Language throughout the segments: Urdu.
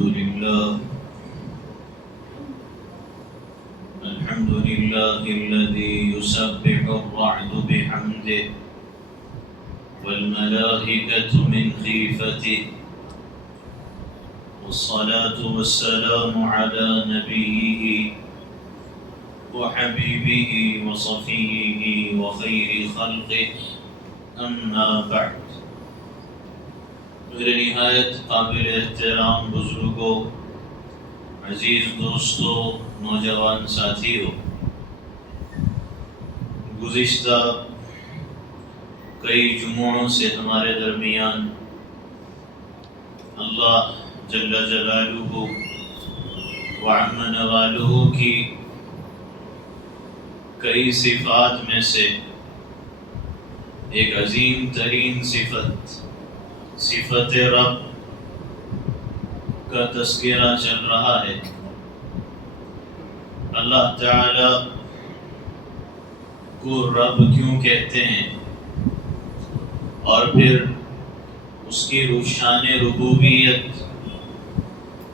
الحمد لله الذي يسبح الرعد بحمده والملائكة من خيفته والصلاة والسلام على نبيه وحبيبه وصفيه وخير خلقه أما بعد. میرے نہایت قابل احترام بزرگوں، عزیز دوستوں، نوجوان ساتھیوں، گزشتہ کئی جمعوں سے ہمارے درمیان اللہ جل جلالہ وعم نوالہ کی کئی صفات میں سے ایک عظیم ترین صفت رب کا تذکرہ چل رہا ہے. اللہ تعالی کو رب کیوں کہتے ہیں، اور پھر اس کی شان ربوبیت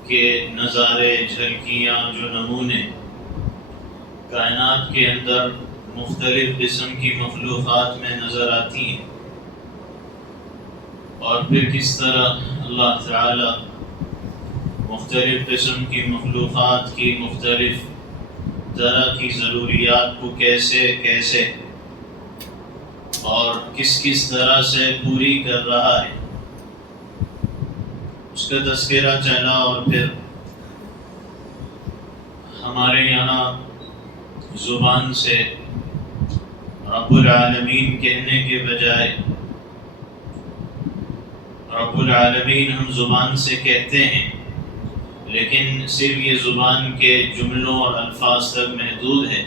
کے نظارے، جھلکیاں، جو نمونے کائنات کے اندر مختلف قسم کی مخلوقات میں نظر آتی ہیں، اور پھر کس طرح اللہ تعالی مختلف قسم کی مخلوقات کی مختلف طرح کی ضروریات کو کیسے اور کس طرح سے پوری کر رہا ہے، اس کا تذکرہ چلا. اور پھر ہمارے یہاں زبان سے رب العالمین کہنے کے بجائے رب العالمین ہم زبان سے کہتے ہیں، لیکن صرف یہ زبان کے جملوں اور الفاظ تک محدود ہے.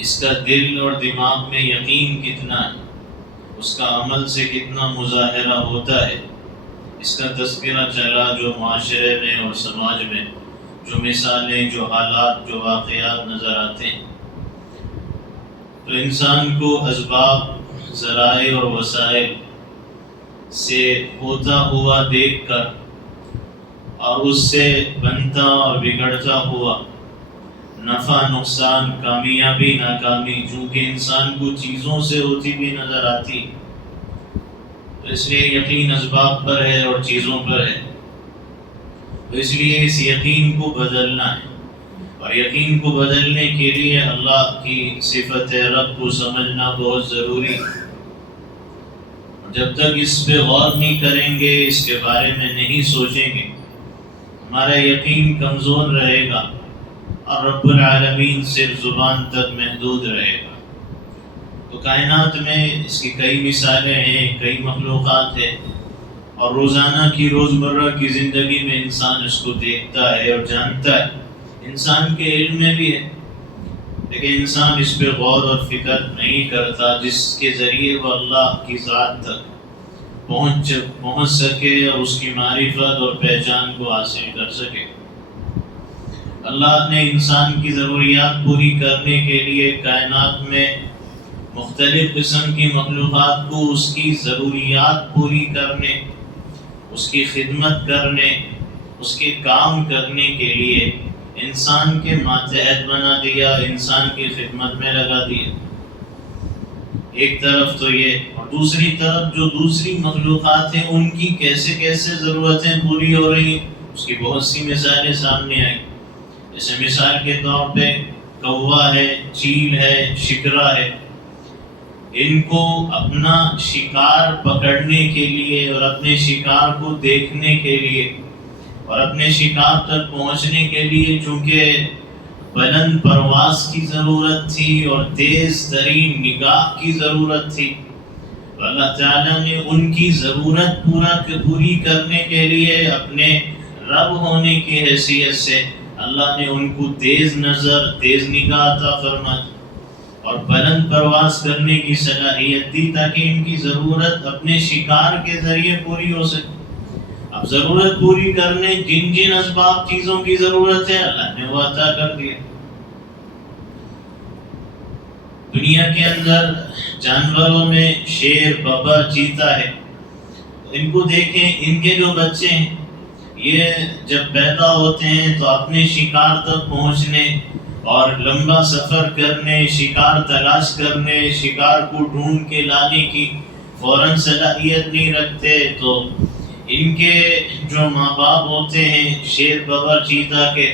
اس کا دل اور دماغ میں یقین کتنا ہے، اس کا عمل سے کتنا مظاہرہ ہوتا ہے، اس کا تذکرہ چلا. جو معاشرے میں اور سماج میں جو مثالیں، جو حالات، جو واقعات نظر آتے ہیں، تو انسان کو اسباب، ذرائع اور وسائل سے ہوتا ہوا دیکھ کر اور اس سے بنتا اور بگڑتا ہوا نفع نقصان، کامیابی ناکامی، چونکہ انسان کو چیزوں سے ہوتی بھی نظر آتی، تو اس لیے یقین اسباب پر ہے اور چیزوں پر ہے. تو اس لیے اس یقین کو بدلنا ہے، اور یقین کو بدلنے کے لیے اللہ کی صفت رب کو سمجھنا بہت ضروری ہے. جب تک اس پہ غور نہیں کریں گے، اس کے بارے میں نہیں سوچیں گے، ہمارا یقین کمزور رہے گا اور رب العالمین صرف زبان تک محدود رہے گا. تو کائنات میں اس کی کئی مثالیں ہیں، کئی مخلوقات ہیں، اور روزانہ کی روزمرہ کی زندگی میں انسان اس کو دیکھتا ہے اور جانتا ہے. انسان کے علم میں بھی ہے، لیکن انسان اس پہ غور اور فکر نہیں کرتا، جس کے ذریعے وہ اللہ کی ذات تک پہنچ سکے اور اس کی معرفت اور پہچان کو حاصل کر سکے. اللہ نے انسان کی ضروریات پوری کرنے کے لیے کائنات میں مختلف قسم کی مخلوقات کو اس کی ضروریات پوری کرنے، اس کی خدمت کرنے، اس کے کام کرنے کے لیے انسان کے ماتحت بنا دیا، انسان کی خدمت میں لگا دیا. ایک طرف تو یہ، اور دوسری طرف جو دوسری مخلوقات ہیں ان کی کیسے ضرورتیں پوری ہو رہی ہیں، اس کی بہت سی مثالیں سامنے آئیں. جیسے مثال کے طور پہ کوا ہے، چیل ہے، شکرا ہے. ان کو اپنا شکار پکڑنے کے لیے اور اپنے شکار کو دیکھنے کے لیے اور اپنے شکار تک پہنچنے کے لیے چونکہ بلند پرواز کی ضرورت تھی اور تیز ترین نگاہ کی ضرورت تھی، تو اللہ تعالیٰ نے ان کی ضرورت پوری کرنے کے لیے اپنے رب ہونے کی حیثیت سے اللہ نے ان کو تیز نظر، تیز نگاہ عطا فرما اور بلند پرواز کرنے کی صلاحیت دی، تاکہ ان کی ضرورت اپنے شکار کے ذریعے پوری ہو سکے. اب ضرورت پوری کرنے جن اسباب چیزوں کی ضرورت ہے اللہ نے وہ عطا کر دیا. دنیا کے اندر جانوروں میں شیر، ببر، چیتا ہے. ان کو دیکھیں، ان کے جو بچے ہیں یہ جب پیدا ہوتے ہیں تو اپنے شکار تک پہنچنے اور لمبا سفر کرنے، شکار تلاش کرنے، شکار کو ڈھونڈ کے لانے کی فوراً صلاحیت نہیں رکھتے، تو ان کے جو ماں باپ ہوتے ہیں شیر، ببر، چیتا کے،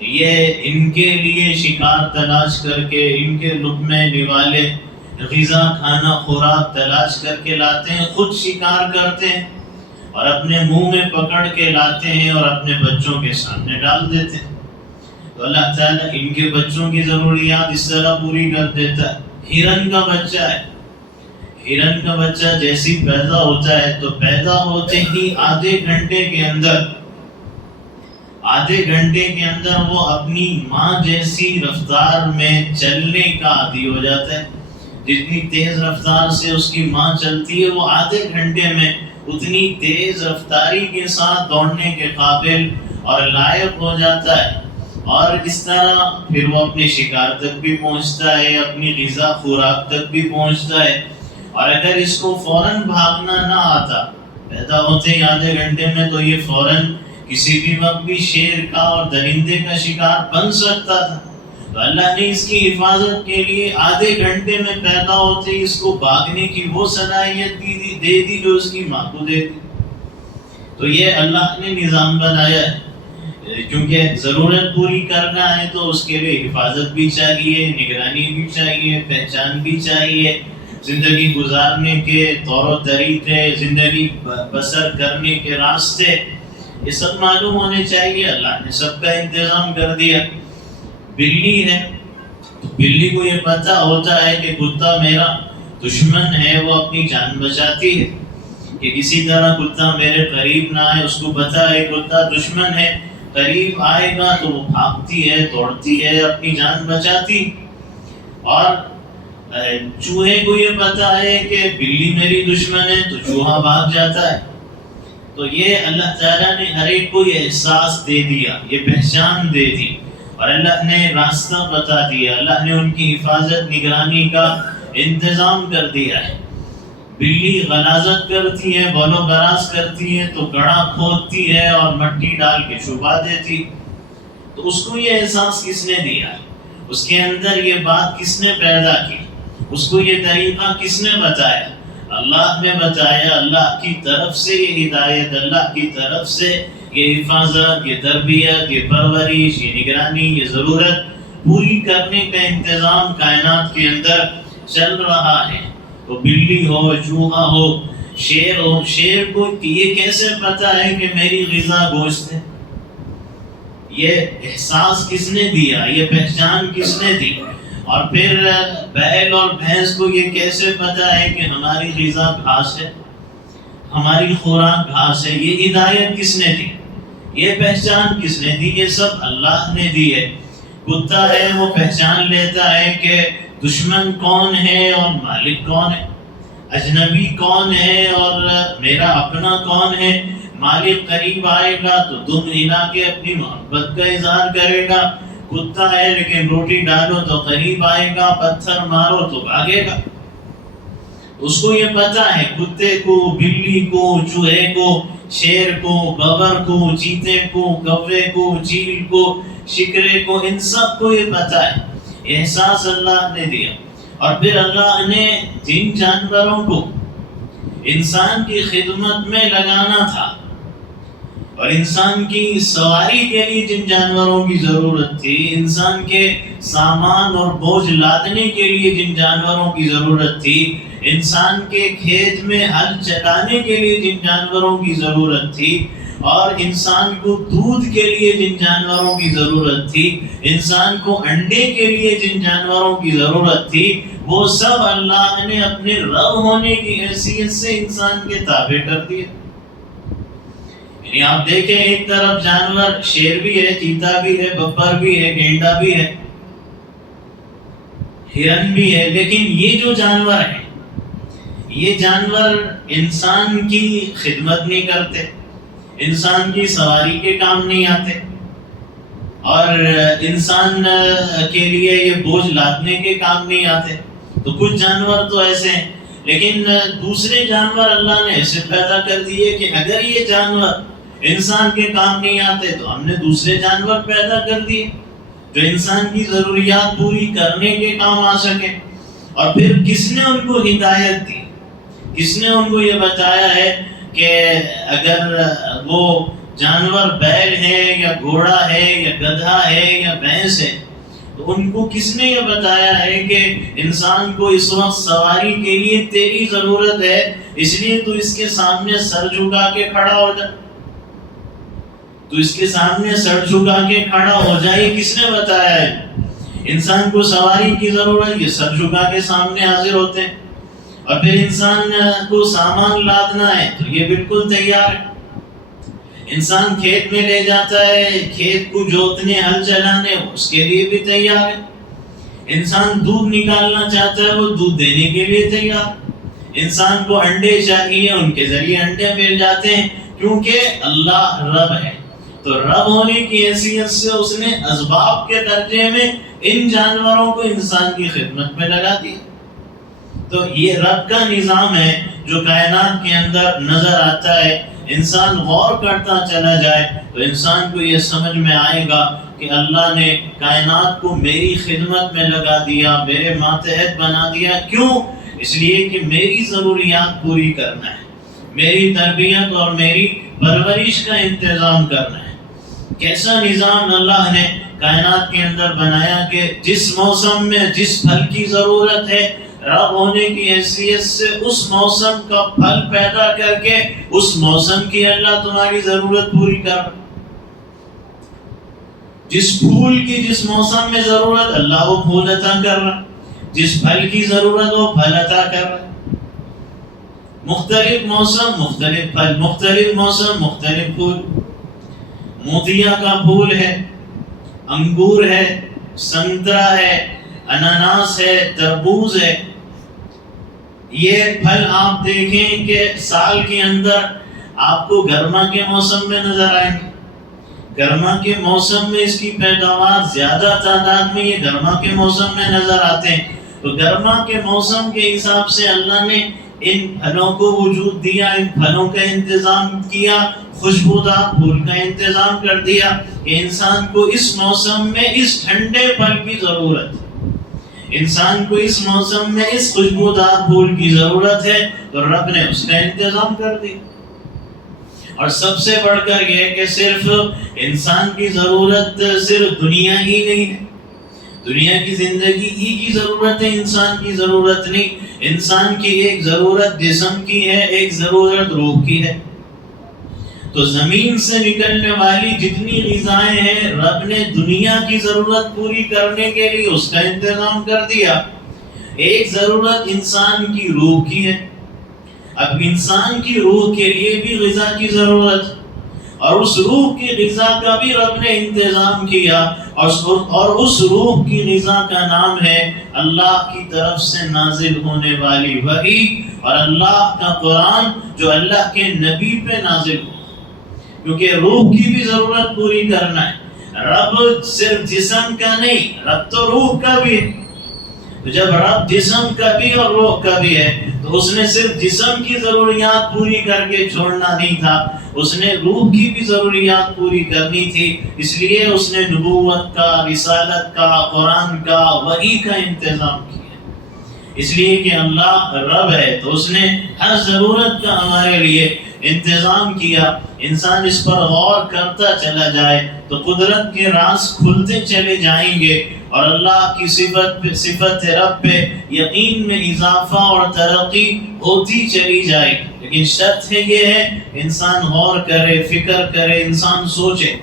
یہ ان کے لیے شکار تلاش کر کے، ان کے لقمے نوالے، غذا، کھانا، خوراک تلاش کر کے لاتے ہیں، خود شکار کرتے ہیں اور اپنے منہ میں پکڑ کے لاتے ہیں اور اپنے بچوں کے سامنے ڈال دیتے ہیں۔ تو اللہ تعالیٰ ان کے بچوں کی ضروریات اس طرح پوری کر دیتا ہے۔ ہرن کا بچہ ہے، ہرن کا بچہ جیسی پیدا ہوتا ہے تو پیدا ہوتے ہی آدھے گھنٹے کے اندر وہ اپنی ماں جیسی رفتار میں چلنے کا عادی ہو جاتا ہے۔ جتنی تیز رفتار سے اس کی ماں چلتی ہے، وہ آدھے گھنٹے میں اتنی تیز رفتاری کے ساتھ دوڑنے کے قابل اور لائق ہو جاتا ہے، اور اس طرح پھر وہ اپنے شکار تک بھی پہنچتا ہے، اپنی غذا خوراک تک بھی پہنچتا ہے۔ اور اگر اس کو فوراً بھاگنا نہ آتا پیدا ہوتے ہی آدھے گھنٹے میں، تو یہ فوراً کسی بھی وقت بھی شیر کا اور درندے کا شکار بن سکتا تھا۔ تو اللہ نے اس کی حفاظت کے لیے آدھے گھنٹے میں پیدا ہوتے ہی اس کو بھاگنے کی وہ صلاحیت دے دی جو اس کی ماں کو دے دی۔ تو یہ اللہ نے نظام بنایا ہے، کیونکہ ضرورت پوری کرنا ہے تو اس کے لیے حفاظت بھی چاہیے، نگرانی بھی چاہیے، پہچان بھی چاہیے، زندگی گزارنے کے طور و طریقے، زندگی بسر کرنے کے راستے، یہ سب معلوم ہونے چاہیے۔ اللہ نے سب کا انتظام کر دیا۔ بلی ہے تو بلی کو یہ پتہ ہوتا ہے کہ کتا میرا دشمن ہے، وہ اپنی جان بچاتی ہے کہ کسی طرح کتا میرے قریب نہ آئے۔ اس کو پتہ ہے کتا دشمن ہے، قریب آئے گا تو وہ بھاگتی ہے، دوڑتی ہے، اپنی جان بچاتی۔ اور چوہے کو یہ پتہ ہے کہ بلی میری دشمن ہے تو چوہا بھاگ جاتا ہے۔ تو یہ اللہ تعالیٰ نے ہر ایک کو یہ احساس دے دیا، یہ پہچان دے دی، اور اللہ نے راستہ بتا دیا، اللہ نے ان کی حفاظت، نگرانی کا انتظام کر دیا ہے۔ بلی غلاظت کرتی ہے، بول و براز کرتی ہے تو گڑھا کھودتی ہے اور مٹی ڈال کے چھپا دیتی۔ تو اس کو یہ احساس کس نے دیا؟ اس کے اندر یہ بات کس نے پیدا کی؟ اس کو یہ طریقہ کس نے بتایا؟ اللہ نے بتایا۔ اللہ کی طرف سے یہ ہدایت، اللہ کی طرف سے یہ حفاظت، یہ تربیت، یہ پرورش، یہ نگرانی، یہ ضرورت پوری کرنے کا انتظام کائنات کے اندر چل رہا ہے۔ تو بلی ہو، چوہا ہو، شیر ہو، شیر کو یہ کیسے پتا ہے کہ میری غذا گوشت ہے؟ یہ احساس کس نے دیا؟ یہ پہچان کس نے دی؟ اور پھر بیل اور بھینس کو یہ کیسے پتا ہے کہ ہماری غذا گھاس ہے، ہماری خوراک گھاس ہے؟ یہ ہدایت کس نے دی؟ یہ پہچان کس نے دی؟ یہ سب اللہ نے دی ہے۔ کتا ہے وہ پہچان لیتا ہے کہ دشمن کون ہے اور مالک کون ہے، اجنبی کون ہے اور میرا اپنا کون ہے۔ مالک قریب آئے گا تو دم ہلا کے اپنی محبت کا اظہار کرے گا۔ کتا ہے لیکن روٹی ڈالو تو قریب آئے گا، پتھر مارو تو بھاگے گا۔ اس کو یہ پتا ہے، کتے کو، بلی کو، چوہے کو، شیر کو، ببر کو، چیتے کو، کوے کو، چیل کو، شکرے کو، ان سب کو یہ پتا ہے۔ احساس اللہ نے دیا۔ اور پھر اللہ نے جن جانوروں کو انسان کی خدمت میں لگانا تھا اور انسان کی سواری کے لیے جن جانوروں کی ضرورت تھی، انسان کے سامان اور بوجھ لادنے کے لیے جن جانوروں کی ضرورت تھی، انسان کے کھیت میں ہل چلانے کے لیے جن جانوروں کی ضرورت تھی، اور انسان کو دودھ کے لیے جن جانوروں کی ضرورت تھی، انسان کو انڈے کے لیے جن جانوروں کی ضرورت تھی، وہ سب اللہ نے اپنے رب ہونے کی حیثیت سے انسان کے تابع کر دیا۔ یعنی آپ دیکھیں، ایک طرف جانور شیر بھی ہے، چیتا بھی ہے، ببر بھی ہے، گینڈا بھی ہے، ہرن بھی ہے، لیکن یہ جو جانور ہیں، یہ جانور انسان کی خدمت نہیں کرتے، انسان کی سواری کے کام نہیں آتے، اور انسان کے لیے یہ بوجھ لادنے کے کام نہیں آتے۔ تو کچھ جانور تو ایسے ہیں، لیکن دوسرے جانور اللہ نے ایسے پیدا کر دیے کہ اگر یہ جانور انسان کے کام نہیں آتے تو ہم نے دوسرے جانور پیدا کر دیے جو انسان کی ضروریات پوری کرنے کے کام آ سکے. اور پھر کس نے ان کو ہدایت دی؟ کس نے ان کو یہ بتایا ہے کہ اگر وہ جانور بیل ہے یا گھوڑا ہے یا گدھا ہے یا بھینس ہے تو ان کو کس نے یہ بتایا ہے کہ انسان کو اس وقت سواری کے لیے تیری ضرورت ہے، اس لیے تو اس کے سامنے سر جھکا کے کھڑا ہو جا، تو اس کے سامنے سر جھکا کے کھڑا ہو جائے. کس نے بتایا ہے؟ انسان کو سواری کی ضرورت، یہ سر جھکا کے سامنے حاضر ہوتے ہیں. اور پھر انسان کو سامان لادنا ہے تو یہ بالکل تیار ہے. انسان کھیت میں لے جاتا ہے، کھیت کو جوتنے ہل چلانے، اس کے لیے بھی تیار ہے. انسان دودھ نکالنا چاہتا ہے، وہ دودھ دینے کے لیے تیار. انسان کو انڈے چاہیے، ان کے ذریعے انڈے مل جاتے ہیں، کیونکہ اللہ رب ہے. تو رب ہونے کی حیثیت سے اس نے اسباب کے درجے میں ان جانوروں کو انسان کی خدمت میں لگا دیا. تو یہ رب کا نظام ہے جو کائنات کے اندر نظر آتا ہے. انسان غور کرتا چلا جائے تو انسان کو یہ سمجھ میں آئے گا کہ اللہ نے کائنات کو میری خدمت میں لگا دیا، میرے ماتحت بنا دیا. کیوں؟ اس لیے کہ میری ضروریات پوری کرنا ہے، میری تربیت اور میری پرورش کا انتظام کرنا ہے. کیسا نظام اللہ نے کائنات کے اندر بنایا کہ جس موسم میں جس پھل کی ضرورت ہے، رب ہونے کی حیثیت سے اس موسم کا پھل پیدا کر کے اس موسم کی اللہ تمہاری ضرورت پوری کر. جس پھول کی جس موسم میں ضرورت، اللہ وہ پھول عطا کر رہا. جس پھل کی ضرورت وہ پھل عطا کر رہا. مختلف موسم مختلف پھل، مختلف موسم مختلف پھول. موتیا کا پھول ہے، انگور ہے، سنترا ہے، اناناس ہے، تربوز ہے. یہ پھل آپ دیکھیں کہ سال کے اندر آپ کو گرما کے موسم میں نظر آئیں گے. گرما کے موسم میں اس کی پیداوار زیادہ تعداد میں یہ گرما کے موسم میں نظر آتے ہیں. تو گرما کے موسم کے حساب سے اللہ نے ان پھلوں کو وجود دیا، ان پھلوں کا انتظام کیا، خوشبودار پھول کا انتظام کر دیا کہ انسان کو اس موسم میں اس ٹھنڈے پھل کی ضرورت ہے، انسان کو اس موسم میں اس خوشبودار پھول کی ضرورت ہے، تو رب نے اس کا انتظام کر دیا. اور سب سے بڑھ کر یہ کہ صرف انسان کی ضرورت صرف دنیا ہی نہیں ہے، دنیا کی زندگی ہی کی ضرورت ہے، انسان کی ضرورت نہیں. انسان کی ایک ضرورت جسم کی ہے، ایک ضرورت روح کی ہے. تو زمین سے نکلنے والی جتنی غذائیں ہیں، رب نے دنیا کی ضرورت پوری کرنے کے لیے اس کا انتظام کر دیا. ایک ضرورت انسان کی روح کی ہے. اب انسان کی روح کے لیے بھی غذا کی ضرورت، اور اس روح کی غذا کا بھی رب نے انتظام کیا. اور اس روح کی غذا کا نام ہے اللہ کی طرف سے نازل ہونے والی وحی اور اللہ کا قرآن جو اللہ کے نبی پہ نازل ہو. کیونکہ روح کی بھی ضرورت پوری کرنا ہے. رب صرف جسم کا نہیں، رب تو روح کا بھی ہے. تو جب رب جسم کا بھی اور روح کا بھی ہے تو اس نے صرف جسم کی ضروریات پوری کر کے چھوڑنا نہیں تھا، اس نے روح کی بھی ضروریات پوری کرنی تھی. اس لیے اس نے نبوت کا، رسالت کا، قرآن کا، وحی کا انتظام کیا. اس لیے کہ اللہ رب ہے تو اس نے ہر ضرورت کا ہمارے لیے انتظام کیا. انسان اس پر غور کرتا چلا جائے تو قدرت کے راز کھلتے چلے جائیں گے اور اللہ کی صفت رب پہ یقین میں اضافہ اور ترقی ہوتی چلی جائے. لیکن شرط یہ ہے انسان غور کرے، فکر کرے، انسان سوچے،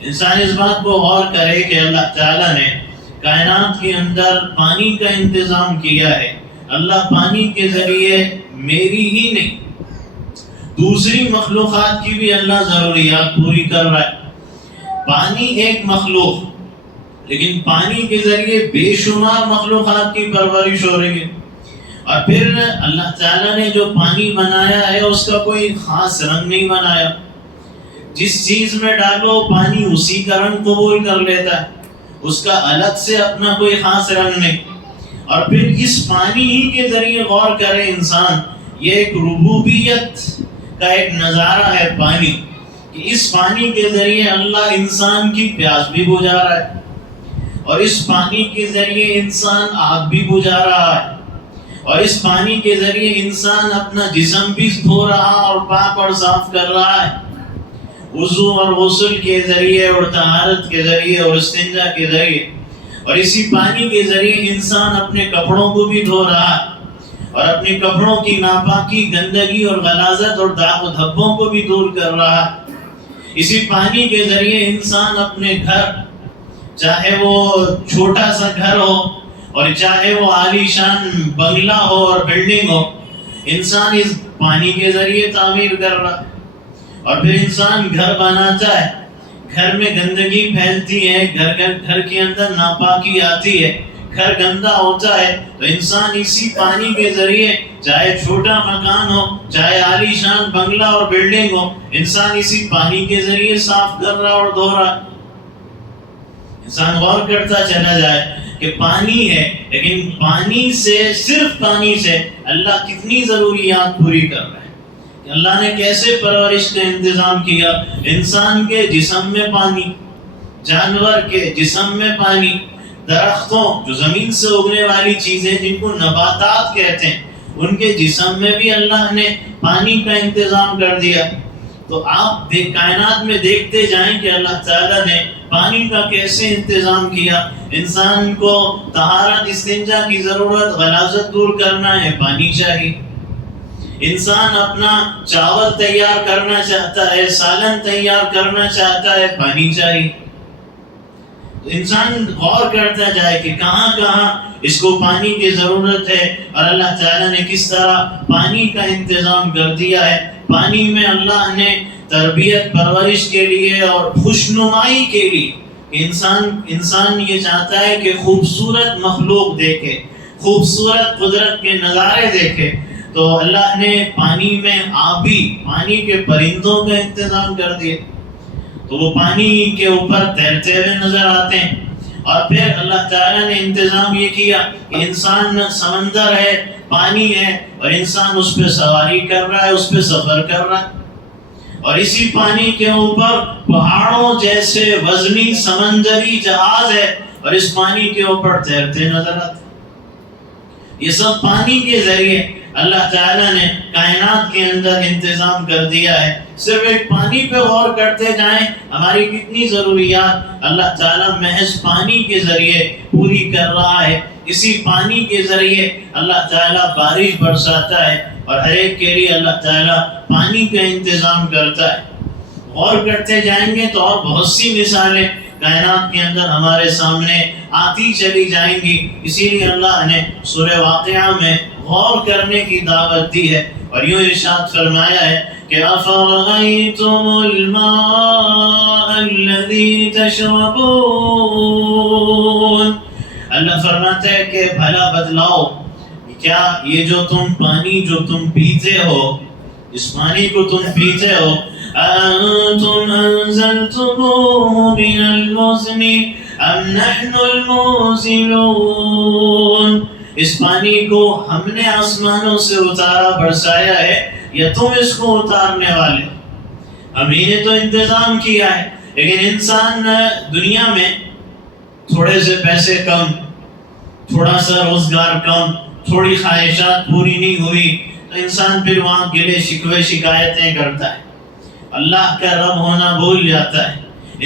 انسان اس بات کو غور کرے کہ اللہ تعالیٰ نے کائنات کے اندر پانی کا انتظام کیا ہے. اللہ پانی کے ذریعے میری ہی نہیں دوسری مخلوقات کی بھی اللہ ضروریات پوری کر رہا ہے. پانی ایک مخلوق، لیکن پانی کے ذریعے بے شمار مخلوقات کی پرورش ہو رہی ہے. اور پھر اللہ تعالیٰ نے جو پانی بنایا ہے اس کا کوئی خاص رنگ نہیں بنایا. جس چیز میں ڈالو پانی اسی کا رنگ قبول کر لیتا ہے، اس کا الگ سے اپنا کوئی خاص رنگ نہیں. اور پھر اس پانی ہی کے ذریعے غور کرے انسان، یہ ایک ربوبیت کا ایک نظارہ ہے پانی، کہ اس پانی کے ذریعے اللہ انسان کی پیاس بھی بجھا رہا ہے، اور اس پانی کے ذریعے انسان آگ بھی بجھا رہا ہے، اور اس پانی کے ذریعے انسان اپنا جسم بھی دھو رہا اور پاک اور صاف کر رہا ہے، وضو اور غسل کے ذریعے اور طہارت کے ذریعے اور استنجا کے ذریعے، اور اسی پانی کے ذریعے انسان اپنے کپڑوں کو بھی دھو رہا ہے، اور اپنے کپڑوں کی ناپاکی، گندگی اور غلاظت اور داغ و دھبوں کو بھی دور کر رہا ہے۔ اسی پانی کے ذریعے انسان اپنے گھر، چاہے وہ چھوٹا سا گھر ہو اور چاہے وہ عالی شان بنگلہ ہو اور بلڈنگ ہو، انسان اس پانی کے ذریعے تعمیر کر رہا ہے۔ اور پھر انسان گھر بناتا ہے، گھر میں گندگی پھیلتی ہے، گھر کے اندر ناپاکی آتی ہے، گھر گندا ہوتا ہے، تو انسان اسی پانی کے ذریعے، چاہے چھوٹا مکان ہو چاہے عالی شان بنگلہ اور بلڈنگ ہو، انسان اسی پانی کے ذریعے صاف کر رہا اور دھو رہا۔ انسان غور کرتا چلا جائے کہ پانی ہے، لیکن پانی سے، صرف پانی سے اللہ کتنی ضروریات پوری کر رہا ہے۔ اللہ نے کیسے پرورش کا انتظام کیا، انسان کے جسم میں پانی، جانور کے جسم میں پانی، درختوں، جو زمین سے اگنے والی چیزیں جن کو نباتات کہتے ہیں، ان کے جسم میں بھی اللہ نے پانی کا انتظام کر دیا۔ تو آپ کائنات میں دیکھتے جائیں کہ اللہ تعالیٰ نے پانی کا کیسے انتظام کیا۔ انسان کو طہارت، استنجا کی ضرورت، غلاظت دور کرنا ہے، پانی چاہیے۔ انسان اپنا چاول تیار کرنا چاہتا ہے، سالن تیار کرنا چاہتا ہے، پانی چاہیے۔ انسان غور کرتا جائے کہ کہاں کہاں اس کو پانی کی ضرورت ہے، اور اللہ تعالیٰ نے کس طرح پانی کا انتظام کر دیا ہے۔ پانی میں اللہ نے تربیت، پرورش کے لیے اور خوشنمائی کے لیے، کہ انسان یہ چاہتا ہے کہ خوبصورت مخلوق دیکھے، خوبصورت قدرت کے نظارے دیکھے، تو اللہ نے پانی میں آبی، پانی کے پرندوں کا انتظام کر دیا، تو وہ پانی کے اوپر تیرتے ہوئے نظر آتے ہیں۔ اور پھر اللہ تعالیٰ نے انتظام یہ کیا کہ انسان سمندر ہے، پانی ہے، اور انسان اس پہ سواری کر رہا ہے، اس پہ سفر کر رہا ہے، اور اسی پانی کے اوپر پہاڑوں جیسے وزنی سمندری جہاز ہے، اور اس پانی کے اوپر تیرتے نظر آتے۔ یہ سب پانی کے ذریعے اللہ تعالیٰ نے کائنات کے اندر انتظام کر دیا ہے۔ صرف ایک پانی پہ غور کرتے جائیں، ہماری کتنی ضروریات اللہ تعالیٰ محض پانی کے ذریعے پوری کر رہا ہے۔ اسی پانی کے ذریعے اللہ تعالیٰ بارش برساتا ہے، اور ہر ایک کے لیے اللہ تعالیٰ پانی کا انتظام کرتا ہے۔ غور کرتے جائیں گے تو اور بہت سی مثالیں کائنات کے اندر ہمارے سامنے آتی چلی جائیں گی۔ اسی لیے اللہ نے سورہ واقعہ میں غور کرنے کی دعوت دی ہے، اور یوں ارشاد فرمایا ہے کہ أَفَرَأَيْتُمُ الْمَاءَ الَّذِي تَشْرَبُونَ، اللہ فرماتا ہے کہ بھلا بتلاؤ، کیا یہ جو تم پانی جو تم پیتے ہو، اس پانی کو تم پیتے ہو، أَأَنْتُمْ أَنزَلْتُمُوهُ مِنَ الْمُزْنِ أَمْ نَحْنُ الْمُنزِلُونَ، اس پانی کو ہم نے آسمانوں سے اتارا، برسایا ہے، یا تم اس کو اتارنے والے؟ ہم ہی نے تو انتظام کیا ہے۔ لیکن انسان دنیا میں تھوڑے سے پیسے کم، تھوڑا سا روزگار کم، تھوڑی خواہشات پوری نہیں ہوئی، تو انسان پھر وہاں گلے شکوے شکایتیں کرتا ہے، اللہ کا رب ہونا بھول جاتا ہے،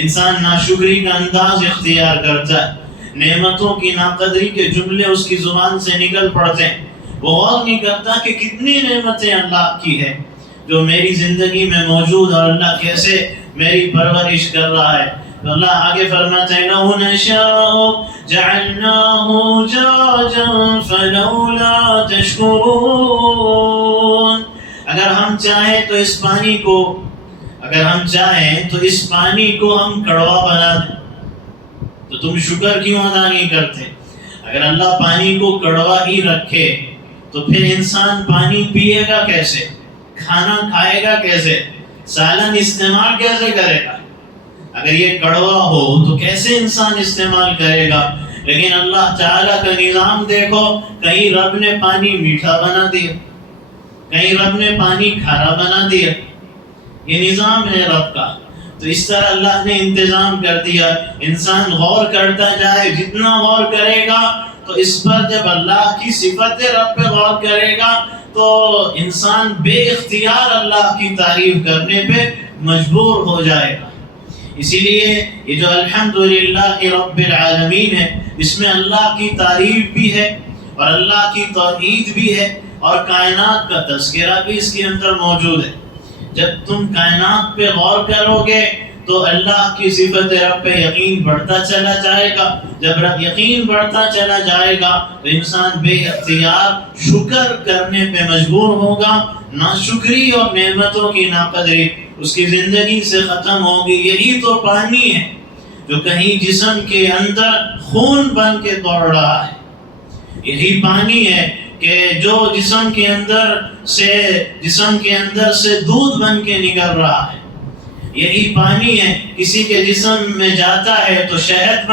انسان ناشکری کا انداز اختیار کرتا ہے، نعمتوں کی ناقدری کے جملے اس کی زبان سے نکل پڑتے ہیں، وہ غور نہیں کرتا کہ کتنی نعمتیں اللہ کی ہے جو میری زندگی میں موجود، اور اللہ کیسے میری پرورش کر رہا ہے۔ تو اللہ آگے فرماتا ہے لَوْ نَشَاءُ جَعَلْنَاهُ جَاجًا فَلَوْلَا تَشْكُرُونَ، اگر ہم چاہیں تو اس پانی کو، اگر ہم چاہیں تو اس پانی کو ہم کڑوا بنا دیں، تو تم شکر کیوں ادا نہیں کرتے؟ اگر اللہ پانی کو کڑوا ہی رکھے تو پھر انسان پانی پیے گا کیسے؟ کھانا کھائے گا کیسے؟ سالن استعمال کیسے کرے گا؟ اگر یہ کڑوا ہو تو کیسے انسان استعمال کرے گا؟ لیکن اللہ تعالیٰ کا نظام دیکھو، کہیں رب نے پانی میٹھا بنا دیا، کہیں رب نے پانی کھارا بنا دیا، یہ نظام ہے رب کا، تو اس طرح اللہ نے انتظام کر دیا۔ انسان غور کرتا جائے، جتنا غور کرے گا تو اس پر جب اللہ کی صفت رب پہ غور کرے گا تو انسان بے اختیار اللہ کی تعریف کرنے پہ مجبور ہو جائے گا۔ اسی لیے یہ جو الحمدللہ رب العالمین ہے، اس میں اللہ کی تعریف بھی ہے اور اللہ کی توحید بھی ہے اور کائنات کا تذکرہ بھی اس کے اندر موجود ہے۔ جب تم کائنات پہ غور کرو گے تو اللہ کی صفت رب پہ یقین بڑھتا چلا جائے گا۔ جب یقین بڑھتا چلا جائے گا تو انسان بے اختیار شکر کرنے پہ مجبور ہوگا، ناشکری اور نعمتوں کی ناقدری اس کی زندگی سے ختم ہوگی۔ یہی تو پانی ہے جو کہیں جسم کے اندر خون بن کے دوڑ رہا ہے، یہی پانی ہے کہ جو جسم کے اندر سے دودھ بن کے نکل رہا ہے، یہی پانی ہے کسی کے جسم میں جاتا ہے تو شہد